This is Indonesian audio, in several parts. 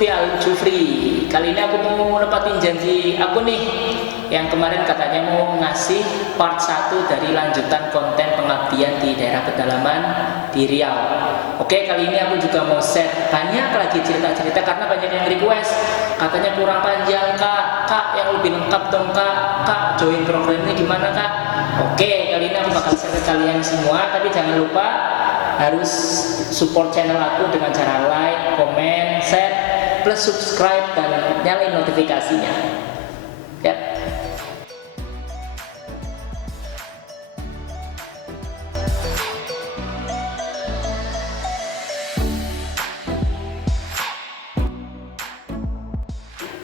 Lutfi Al-Jufri. Kali ini aku mau nepatin janji aku nih yang kemarin katanya mau ngasih part 1 dari lanjutan konten pengabdian di daerah pedalaman di Riau. Oke, kali ini aku juga mau share banyak lagi cerita-cerita karena banyak yang request katanya kurang panjang kak yang lebih lengkap dong kak join programnya gimana kak. Oke, kali ini aku bakal share ke kalian semua, tapi jangan lupa harus support channel aku dengan cara like, comment, share, plus subscribe dan nyalain notifikasinya. Ya.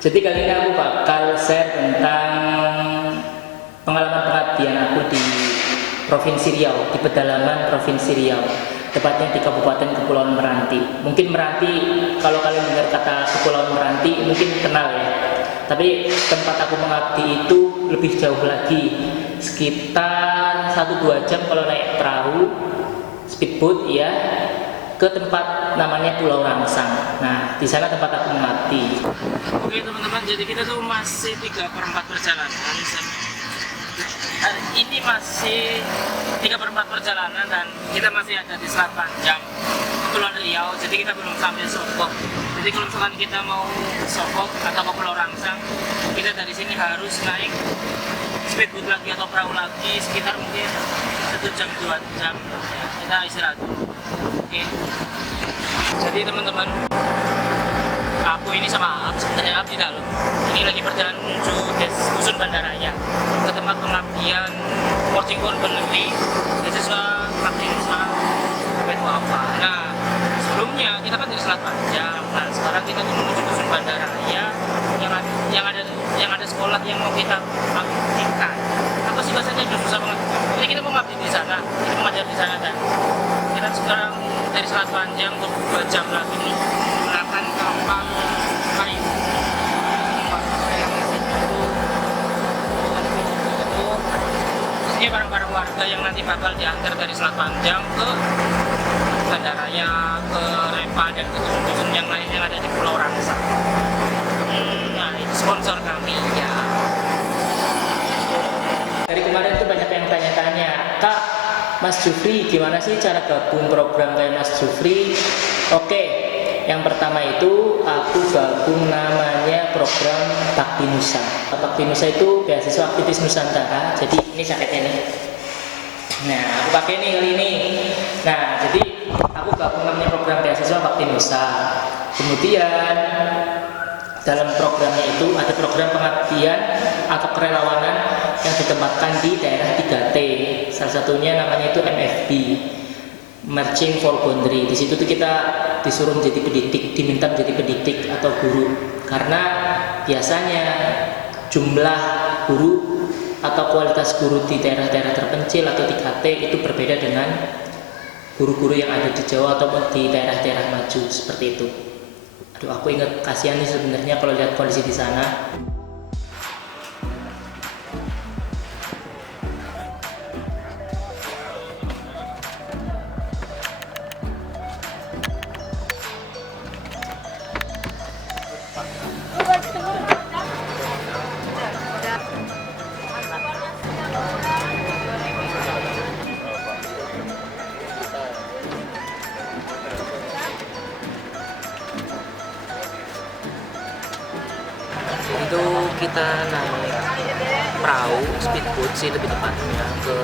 Jadi kali ini aku bakal share tentang pengalaman pengabdian aku di Provinsi Riau, di pedalaman Provinsi Riau, tepatnya di Kabupaten Kepulauan Meranti. Mungkin Meranti, kalau kalian dengar kata Kepulauan Meranti mungkin kenal ya. Tapi tempat aku mengabdi itu lebih jauh lagi, sekitar 1-2 jam kalau naik perahu, speedboat ya, ke tempat namanya Pulau Rangsang. Nah, di sana tempat aku mengabdi. Oke teman-teman, jadi kita tuh masih 3/4 perjalanan. Hari ini masih 3/4 perjalanan dan kita masih ada di Selat Panjang, Kepulauan Riau. Jadi kita belum sampai Sokok. Jadi kalau misalkan kita mau ke Sokok atau ke Pulau Rangsang, kita dari sini harus naik speedboat lagi atau perahu lagi sekitar mungkin 1 jam 2 jam. Ya, kita istirahat dulu. Oke. Jadi teman-teman, aku ini sama sebenarnya Abdi Dalam. Ini lagi perjalanan menuju Dusun Bandaraya ke tempat pengabdian Coaching Peneliti beasiswa pengabdian usaha itu apa. Nah, sebelumnya kita kan dari Selat Panjang. Nah, sekarang kita menuju Dusun Bandaraya yang ada sekolah yang mau kita abdikan. Apa sih bahasanya susah banget. Jadi kita mau ngabdi di sana, kita mengajar di sana dan kita sekarang dari Selat Panjang untuk 2 jam lagi menggunakan kapal kayu. Ini barang-barang warga yang nanti bakal diantar dari Selat Panjang ke Bandaraya, ke Repa dan ke dusun-dusun yang lain yang ada di Pulau Rangsang. Nah, itu sponsor kami ya. Dari kemarin tuh banyak yang tanya-tanya, Kak, Mas Jufri, gimana sih cara gabung program kayak Mas Jufri? Oke, yang pertama itu aku gabung namanya program Bakti Nusa. Bakti Nusa itu beasiswa aktivis Nusantara. Jadi ini jaketnya nih. Nah, aku pakai nih kali ini. Nah, jadi aku gabung namanya program beasiswa Bakti Nusa. Kemudian dalam programnya itu ada program pengabdian atau kerelawanan yang ditempatkan di daerah 3T. Salah satunya namanya itu MFB, Marching for Boundary. Di situ tuh kita disuruh menjadi pendidik, diminta menjadi pendidik atau guru. Karena biasanya jumlah guru atau kualitas guru di daerah-daerah terpencil atau 3T itu berbeda dengan guru-guru yang ada di Jawa ataupun di daerah-daerah maju seperti itu. Aduh, aku ingat kasihan nih sebenarnya kalau lihat kondisi di sana. Itu kita naik perahu speedboat sih lebih tepatnya ke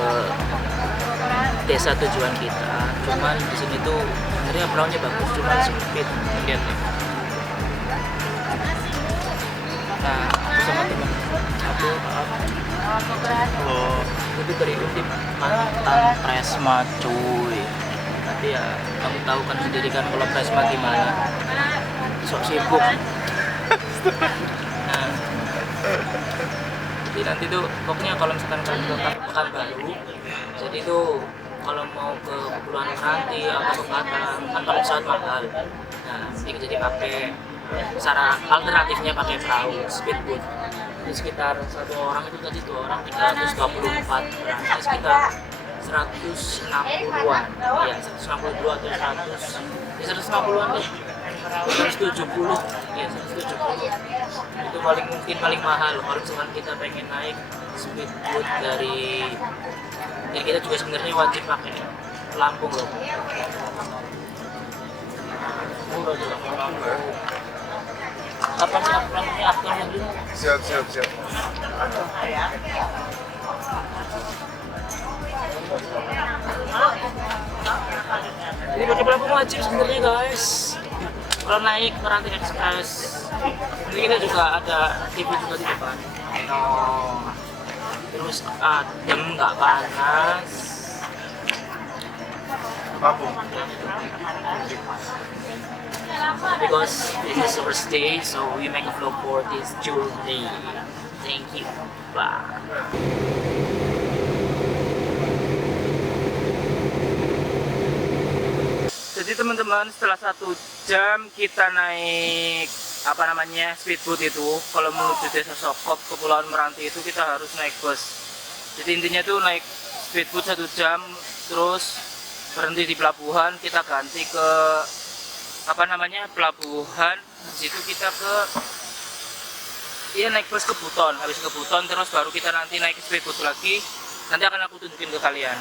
desa tujuan kita. Cuman di sini tuh sebenarnya perahunya bagus, cuman sempit lihat nih. Nah, aku sama temen aku itu dari Undip mantan Presma cuy. Nanti ya kamu tahu kan sendiri kan kalau Presma gimana, sok sibuk. Nah, jadi nanti tuh pokoknya kalau misalkan kalian ke Pekanbaru, jadi tuh kalau mau ke Kepulauan Meranti atau ke Batam kan kalau pesawat mahal. Nah, jadi pakai cara alternatifnya pakai perahu speedboat. Jadi sekitar satu orang itu tadi 2 orang 324, berarti sekitar 160-an. Iya, 162 atau 100. Ya 150-an deh. 170 ya 170 itu paling mahal kalau misalkan kita pengen naik speedboat dari ya kita juga sebenarnya wajib pakai pelampung loh. Murah juga pelampung. Kapan sih pelampungnya aktornya dulu? Siap. Ini pakai pelampung wajib sebenarnya guys. Kalau naik Meranti Express, ini kita juga ada TV juga di depan. Terus adem, nggak panas. Mabuk. Because this is our stay, so we make a vlog for this journey. Thank you. Bye. Jadi teman-teman, setelah 1 jam kita naik speedboat itu, kalau menuju desa Sokop Kepulauan Meranti itu kita harus naik bus. Jadi intinya tuh naik speedboat 1 jam, terus berhenti di pelabuhan, kita ganti ke pelabuhan. Di situ kita naik bus ke Buton, habis ke Buton terus baru kita nanti naik speedboat lagi. Nanti akan aku tunjukin ke kalian.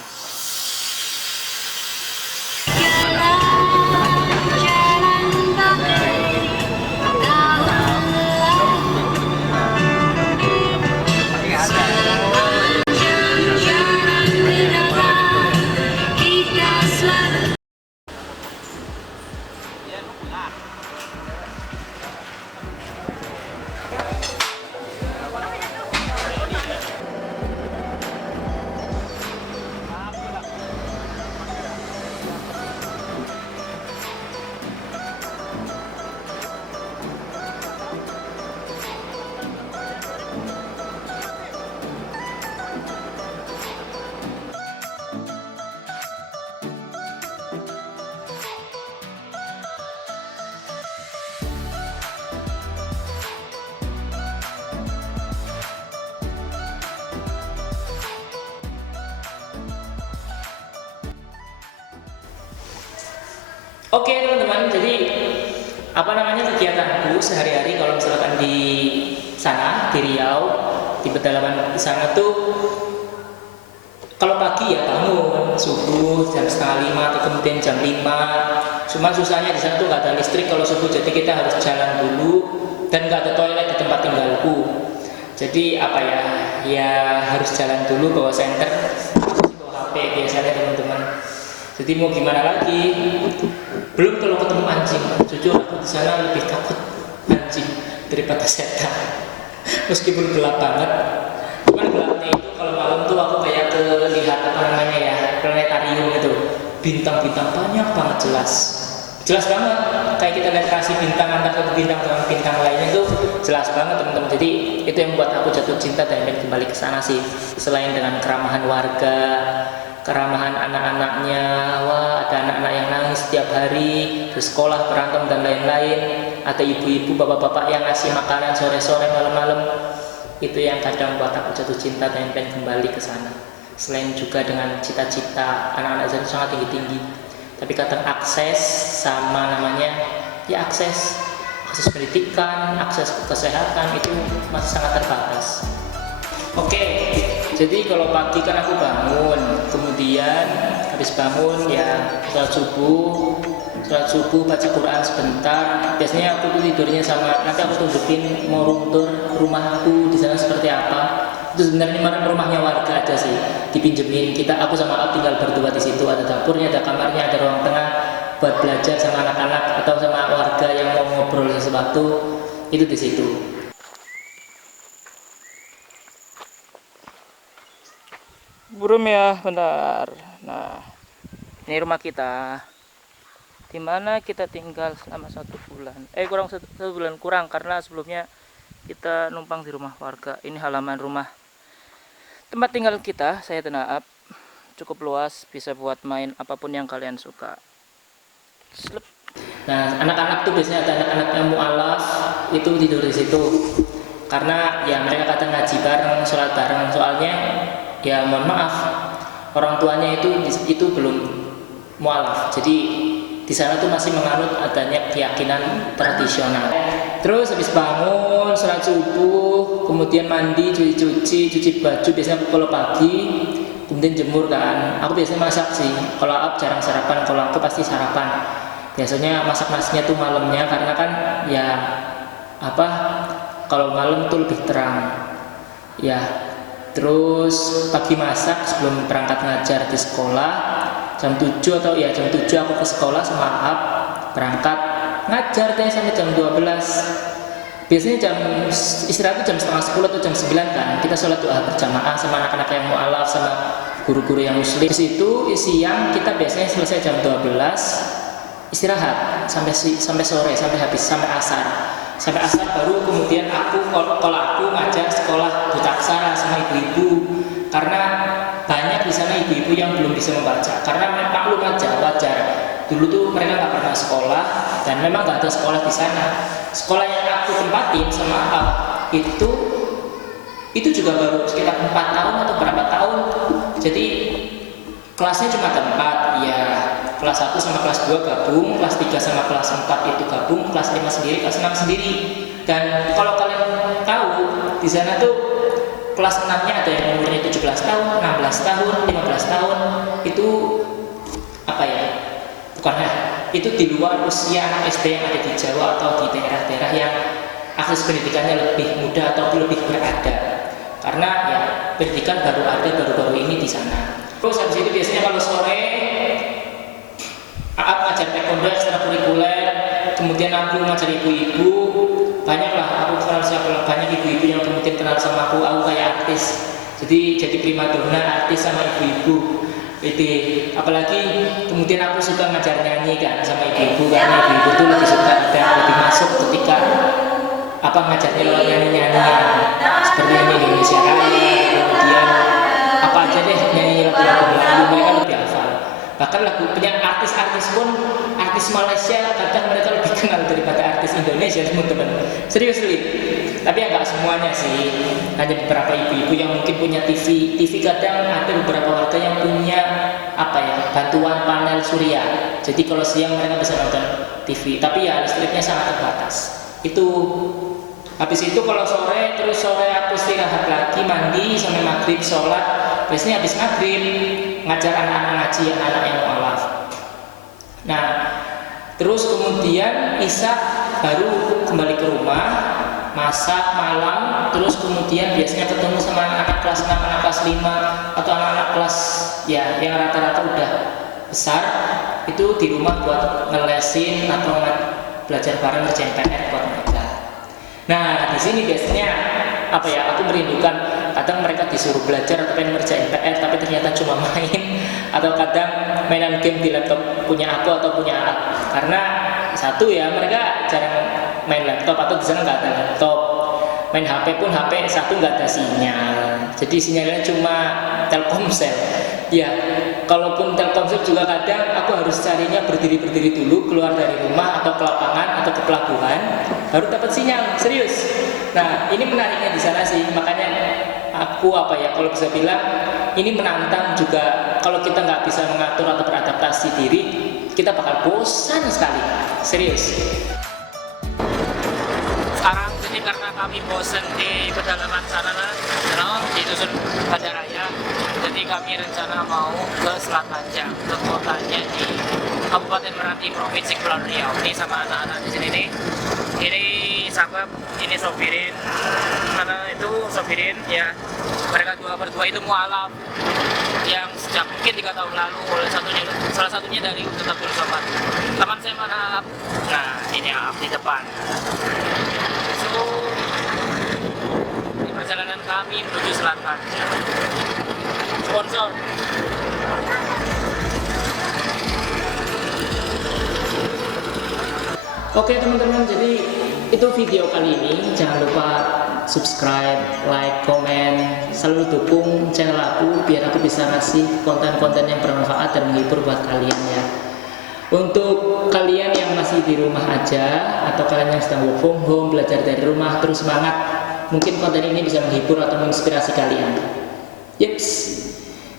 Oke teman-teman, jadi kegiatanku sehari-hari kalau misalkan di sana, di Riau, di pedalaman di sana tuh kalau pagi ya bangun subuh jam 4:30 atau kemudian jam 5. Cuma susahnya di sana tuh nggak ada listrik kalau subuh, jadi kita harus jalan dulu dan nggak ada toilet di tempat tinggalku. Jadi ya harus jalan dulu bawa senter, bawa HP biasanya teman-teman. Jadi mau gimana lagi? Belum kalau ketemu anjing, jujur aku di sana lebih takut anjing daripada setan. Meskipun gelap banget, cuman gelapnya itu kalau malam tuh aku kayak lihat planetarium itu, bintang-bintang banyak banget, jelas banget. Kayak kita lihat kasih bintang antar satu bintang dengan bintang lainnya itu jelas banget teman-teman. Jadi itu yang membuat aku jatuh cinta dan ingin kembali ke sana sih. Selain dengan keramahan warga, keramahan anak-anaknya, wah ada anak-anak yang nangis setiap hari, di sekolah, berantem dan lain-lain. Ada ibu-ibu, bapak-bapak yang ngasih makanan sore-sore, malam-malam. Itu yang kadang buat aku jatuh cinta dan pengen kembali ke sana. Selain juga dengan cita-cita anak-anak itu sangat tinggi-tinggi. Tapi kadang akses sama akses pendidikan, akses kesehatan itu masih sangat terbatas. Oke, jadi kalau pagi kan aku bangun, kemudian habis bangun ya sholat subuh, baca Quran sebentar. Biasanya aku tuh tidurnya nanti aku tunjukin mau tur rumahku di sana seperti apa. Itu sebenarnya rumahnya warga aja sih, dipinjemin. Aku sama Ab tinggal berdua di situ, ada dapurnya, ada kamarnya, ada ruang tengah buat belajar sama anak-anak atau sama warga yang mau ngobrol sesuatu, itu di situ. Burung ya, bentar. Nah, ini rumah kita, dimana kita tinggal selama 1 bulan. Kurang 1 bulan kurang, karena sebelumnya kita numpang di rumah warga. Ini halaman rumah tempat tinggal kita, saya dan Aap. Cukup luas, bisa buat main apapun yang kalian suka. Slep. Nah, anak-anak tuh biasanya ada anak-anak yang mualaf itu tidur di situ. Karena ya mereka kadang ngaji bareng, sholat bareng. Soalnya ya mohon maaf, orang tuanya itu belum mualaf. Jadi di sana tuh masih menganut adanya keyakinan tradisional. Terus habis bangun, sholat subuh, kemudian mandi, cuci baju, biasanya aku kalau pagi, kemudian jemur kan. Aku biasanya masak sih. Kalau aku jarang sarapan, kalau aku pasti sarapan. Biasanya masak nasinya tuh malamnya karena kan ya apa? Kalau malam tuh lebih terang. Ya. Terus pagi masak sebelum berangkat ngajar di sekolah. Jam 7 atau ya jam 7 aku ke sekolah sama Ahab, berangkat ngajar deh sampai jam 12. Biasanya jam istirahat itu jam setengah 10 atau jam 9 kan. Kita sholat doa berjamaah sama anak-anak yang mu'alaf sama guru-guru yang muslim. Di situ siang kita biasanya selesai jam 12, istirahat sampai sore, sampai habis, sampai asar. Sampai asar baru kemudian kalau aku ngajar sekolah buta aksara sama ibu-ibu, karena banyak di sana ibu-ibu yang belum bisa membaca. Karena maklum aja, wajar. Dulu tuh mereka nggak pernah sekolah dan memang nggak ada sekolah di sana. Sekolah yang aku tempatin sama itu juga baru sekitar 4 tahun atau berapa tahun. Jadi kelasnya cuma ada 4 ya. Kelas 1 sama kelas 2 gabung, kelas 3 sama kelas 4 itu gabung, kelas 5 sendiri, kelas 6 sendiri. Dan kalau kalian tahu, di sana tuh kelas 6-nya ada yang umurnya 17 tahun, 16 tahun, 15 tahun. Itu apa ya? Bukan ya, itu di luar usia anak SD yang ada di Jawa atau di daerah-daerah yang akses pendidikannya lebih mudah atau lebih berada. Karena ya pendidikan baru-baru ini di sana. Terus habis itu biasanya kalau sore aku ngajar taekwondo ekstrakurikuler, kemudian aku ngajar ibu-ibu. Banyaklah aku kenal siapa, banyak ibu-ibu yang kemudian kenal sama aku kayak artis. Jadi primadona artis sama ibu-ibu. Itu apalagi kemudian aku suka ngajar nyanyi kan sama ibu-ibu, karena ibu-ibu tuh lebih suka dan lebih masuk ketika ngajarnya lewat nyanyi-nyanyian seperti yang Indonesia Raya, kemudian apa aja deh nyanyi lagu-lagu Melayu, mereka lebih hafal. Bahkan lagu punya artis-artis pun, artis Malaysia kadang mereka lebih kenal daripada artis Indonesia, teman-teman. Serius. Tapi ya nggak semuanya sih, hanya beberapa ibu-ibu yang mungkin punya TV kadang ada beberapa warga yang punya bantuan panel surya. Jadi kalau siang mereka bisa nonton TV, tapi ya listriknya sangat terbatas. Itu habis itu kalau sore aku istirahat lagi, mandi sampai maghrib, sholat. Biasanya habis maghrib ngajar anak-anak ngaji, anak-anak yang mu'alaf. Nah, terus kemudian isya baru kembali ke rumah, masak malam, terus kemudian biasanya ketemu sama anak kelas 6, anak kelas 5 atau anak-anak kelas ya yang rata-rata udah besar, itu di rumah buat ngelesin atau belajar bareng, ngerjain PR buat mereka. Nah, di sini biasanya aku merindukan kadang mereka disuruh belajar atau pengen ngerjain PR tapi ternyata cuma main, atau kadang mainan game di laptop punya aku atau punya anak. Karena satu ya, mereka jarang main laptop atau di sana nggak ada laptop. Main HP pun HP satu nggak ada sinyal, jadi sinyalnya cuma Telkomsel. Ya, kalaupun Telkomsel juga kadang aku harus carinya berdiri dulu, keluar dari rumah atau ke lapangan atau ke pelabuhan baru dapat sinyal. Serius. Nah, ini menariknya di sana sih, makanya aku kalau bisa bilang ini menantang juga. Kalau kita nggak bisa mengatur atau beradaptasi diri, kita bakal bosan sekali. Serius. Sekarang ini karena kami bosan di pedalaman sana di dusun Bandaraya, jadi kami rencana mau ke Selat Panjang, ke kotanya di Kabupaten Meranti, Provinsi Kepulauan Riau. Ini sama anak-anak di sini nih. Ini sahabat, ini sopirin, karena itu sopirin ya. Mereka berdua itu mu'alaf yang sejak mungkin 3 tahun lalu, salah satunya dari Tetap Dulu Sobat. Teman saya mana? Nah, ini di depan. So, di perjalanan kami menuju Selat Panjang. Sponsor. Oke teman-teman, jadi itu video kali ini. Jangan lupa subscribe, like, komen, selalu dukung channel aku biar aku bisa ngasih konten-konten yang bermanfaat dan menghibur buat kalian ya. Untuk kalian yang masih di rumah aja atau kalian yang sedang work from home, belajar dari rumah, terus semangat. Mungkin konten ini bisa menghibur atau menginspirasi kalian. Yeps.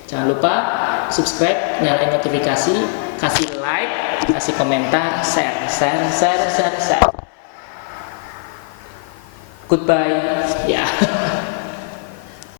Jangan lupa subscribe, nyalain notifikasi kasih like, kasih komentar, share. Goodbye. Ya.